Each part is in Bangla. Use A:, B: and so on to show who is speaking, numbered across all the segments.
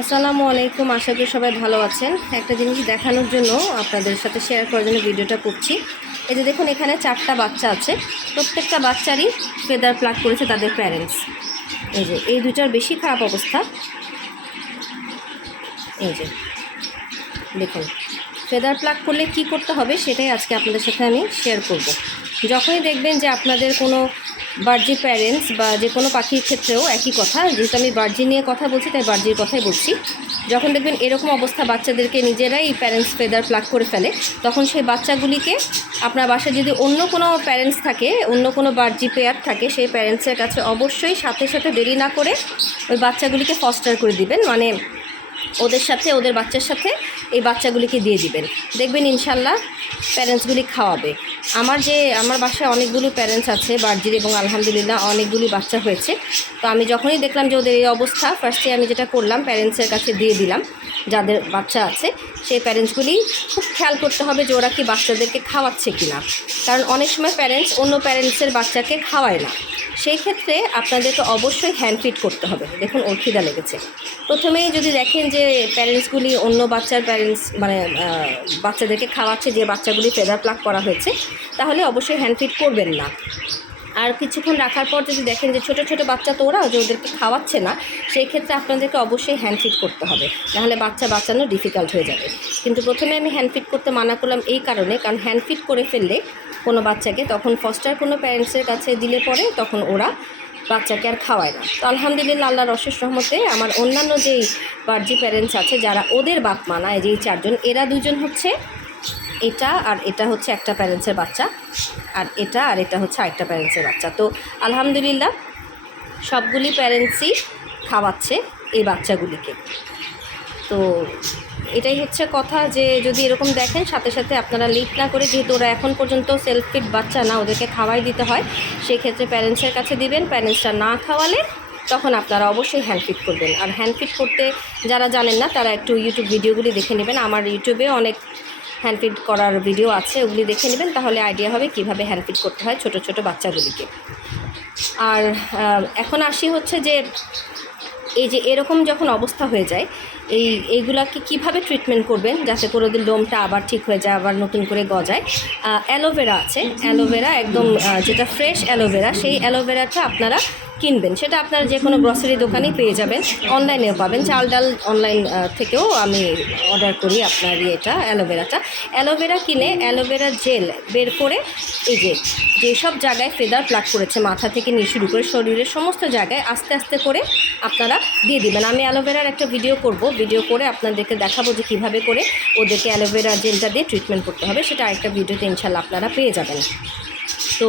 A: আসসালামু আলাইকুম, আশা করি সবাই ভালো আছেন। একটা জিনিস দেখানোর জন্য আপনাদের সাথে শেয়ার করার জন্য ভিডিওটা করছি। এই যে দেখুন, এখানে চারটা বাচ্চা আছে। প্রত্যেকটা বাচ্চারই ফেদার প্লাগ করেছে তাদের প্যারেন্টস এই যে, এই দুটার বেশি খারাপ অবস্থা। এই যে, দেখুন ফেদার প্লাগ করলে কি করতে হবে সেটাই আজকে আপনাদের সাথে আমি শেয়ার করব। যখনই দেখবেন যে আপনাদের কোনো বার্জি প্যারেন্টস বা যে কোনো পাখির ক্ষেত্রেও একই কথা। যেহেতু আমি বার্জি নিয়ে কথা বলছি, তাই বার্জির কথাই বলছি। যখন দেখবেন এরকম অবস্থা বাচ্চাদেরকে নিজেরাই প্যারেন্টস ফেদার প্লাগ করে ফেলে, তখন সেই বাচ্চাগুলিকে আপনার বাসায় যদি অন্য কোনো প্যারেন্টস থাকে, অন্য কোনো বার্জি পেয়ার থাকে, সেই প্যারেন্টসের কাছে অবশ্যই সাথে সাথে দেরি না করে ওই বাচ্চাগুলিকে ফস্টার করে দিবেন। মানে ওদের সাথে, ওদের বাচ্চার সাথে এই বাচ্চাগুলিকে দিয়ে দিবেন। দেখবেন ইনশাল্লাহ প্যারেন্টসগুলি খাওয়াবে। আমার যে, আমার বাসায় অনেকগুলি প্যারেন্টস আছে বার্জির এবং আলহামদুলিল্লাহ অনেকগুলি বাচ্চা হয়েছে। তো আমি যখনই দেখলাম যে ওদের এই অবস্থা ফার্স্টে আমি যেটা করলাম প্যারেন্টসের কাছে দিয়ে দিলাম, যাদের বাচ্চা আছে সেই প্যারেন্টসগুলি খুব খেয়াল করতে হবে যে ওরা কি বাচ্চাদেরকে খাওয়াচ্ছে কি না কারণ অনেক সময় প্যারেন্টস অন্য প্যারেন্টসের বাচ্চাকে খাওয়ায় না। সেই ক্ষেত্রে আপনাদেরকে অবশ্যই হ্যান্ড ফিট করতে হবে। দেখুন, ওর খিদা লেগেছে। প্রথমেই যদি দেখেন যে প্যারেন্টসগুলি অন্য বাচ্চার প্যারেন্টস মানে বাচ্চাদেরকে খাওয়াচ্ছে, যে বাচ্চাগুলি ফেদার প্লাক করা হয়েছে, তাহলে অবশ্যই হ্যান্ড ফিট করবেন না। আর কিছুক্ষণ রাখার পর যদি দেখেন যে ছোটো ছোটো বাচ্চা তো ওরা যে ওদেরকে খাওয়াচ্ছে না, সেই ক্ষেত্রে আপনাদেরকে অবশ্যই হ্যান্ড ফিট করতে হবে। নাহলে বাচ্চা বাঁচানো ডিফিকাল্ট হয়ে যাবে। কিন্তু প্রথমে আমি হ্যান্ড ফিট করতে মানা করলাম এই কারণে, কারণ হ্যান্ড ফিট করে ফেললে কোনো বাচ্চাকে তখন ফস্টার কোনো প্যারেন্টসের কাছে দিলে পরে তখন ওরা বাচ্চাকে আর খাওয়ায় না। তো আলহামদুলিল্লাহ আল্লাহর অশেষ রহমতে আমার অন্যান্য যেই বার্জি প্যারেন্টস আছে, যারা ওদের বাপ মানা এই যে এই চারজন, এরা দুজন হচ্ছে এটা আর এটা হচ্ছে একটা প্যারেন্টসের বাচ্চা, আর এটা আর এটা হচ্ছে আরেকটা প্যারেন্টসের বাচ্চা। তো আলহামদুলিল্লাহ, সবগুলি প্যারেন্টসই খাওয়াচ্ছে এই বাচ্চাগুলিকে। তো এটাই হচ্ছে কথা যে যদি এরকম দেখেন, সাথে সাথে আপনারা লিক না করে, যেহেতু ওরা এখন পর্যন্ত সেলফ ফিট বাচ্চা না, ওদেরকে খাওয়াই দিতে হয়, সেক্ষেত্রে প্যারেন্টসের কাছে দিবেন। প্যারেন্টসটা না খাওয়ালে তখন আপনারা অবশ্যই হ্যান্ড ফিট করবেন। আর হ্যান্ড ফিট করতে যারা জানেন না, তারা একটু ইউটিউব ভিডিওগুলি দেখে নেবেন। আমার ইউটিউবে অনেক হ্যান্ড করার ভিডিও আছে, ওগুলি দেখে নেবেন, তাহলে আইডিয়া হবে কীভাবে হ্যান্ড করতে হয় ছোট ছোট বাচ্চাগুলিকে। আর এখন আসি হচ্ছে যে, এই যে এরকম যখন অবস্থা হয়ে যায় এই, এইগুলাকে কীভাবে ট্রিটমেন্ট করবেন যাতে করে ওদের লোমটা আবার ঠিক হয়ে যায়, আবার নতুন করে গজায়? অ্যালোভেরা আছে। অ্যালোভেরা একদম যেটা ফ্রেশ অ্যালোভেরা, সেই অ্যালোভেরাটা আপনারা কিনবেন। সেটা আপনারা যে কোনো গ্রসারি দোকানেই পেয়ে যাবেন। অনলাইনেও পাবেন। চাল ডাল অনলাইন থেকেও আমি অর্ডার করি আপনার ইয়েটা, অ্যালোভেরাটা। অ্যালোভেরা কিনে, অ্যালোভেরা জেল বের করে, এই যে, যেসব জায়গায় ফেদার প্লাক করেছে, মাথা থেকে নিয়ে শুরু করে শরীরের সমস্ত জায়গায় আস্তে আস্তে করে আপনারা দিয়ে দিবেন। আমি অ্যালোভেরার একটা ভিডিও করব ভিডিও করে আপনাদেরকে দেখাবো যে কীভাবে করে ওদেরকে অ্যালোভেরা জেলটা দিয়ে ট্রিটমেন্ট করতে হবে, সেটা আরেকটা ভিডিওতে ইনশাল্লাহ আপনারা পেয়ে যাবেন। তো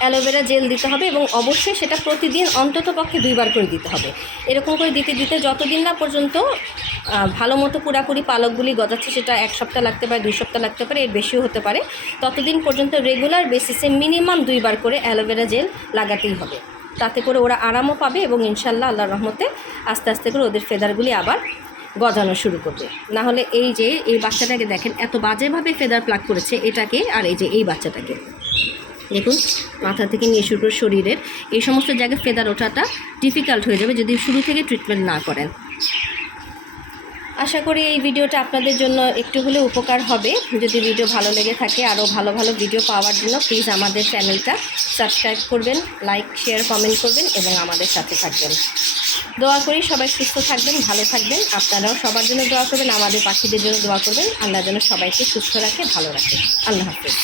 A: অ্যালোভেরা জেল দিতে হবে এবং অবশ্যই সেটা প্রতিদিন অন্তত পক্ষে দুইবার করে দিতে হবে। এরকম করে দিতে দিতে যতদিন না পর্যন্ত ভালো মতো পুরাপুরি পালকগুলি গজাচ্ছে, সেটা এক সপ্তাহ লাগতে পারে, দুই সপ্তাহ লাগতে পারে, এর বেশিও হতে পারে, ততদিন পর্যন্ত রেগুলার বেসিসে মিনিমাম দুইবার করে অ্যালোভেরা জেল লাগাতেই হবে। তাতে করে ওরা আরামও পাবে এবং ইনশাল্লাহ আল্লাহর রহমতে আস্তে আস্তে করে ওদের ফেদারগুলি আবার গজানো শুরু করবে। না হলে এই যে, এই বাচ্চাটাকে দেখেন, এত বাজেভাবে ফেদার প্লাগ করেছে এটাকে আর এই যে এই বাচ্চাটাকে। দেখুন, মাথা থেকে নিয়ে শুরু করে শরীরের এই সমস্ত জায়গায় ফেদার ওঠাটা ডিফিকাল্ট হয়ে যাবে যদি শুরু থেকে ট্রিটমেন্ট না করেন। আশা করি এই ভিডিওটা আপনাদের জন্য একটু হলে উপকার হবে। যদি ভিডিও ভালো লেগে থাকে, আরও ভালো ভালো ভিডিও পাওয়ার জন্য প্লিজ আমাদের চ্যানেলটা সাবস্ক্রাইব করবেন লাইক শেয়ার কমেন্ট করবেন এবং আমাদের সাথে থাকবেন। দোয়া করি সবাই সুস্থ থাকবেন, ভালো থাকবেন। আপনারাও সবার জন্য দোয়া করবেন, আমাদের পাখিদের জন্য দোয়া করবেন। আল্লাহ যেন সবাইকে সুস্থ রাখে, ভালো রাখে। আল্লাহ হাফিজ।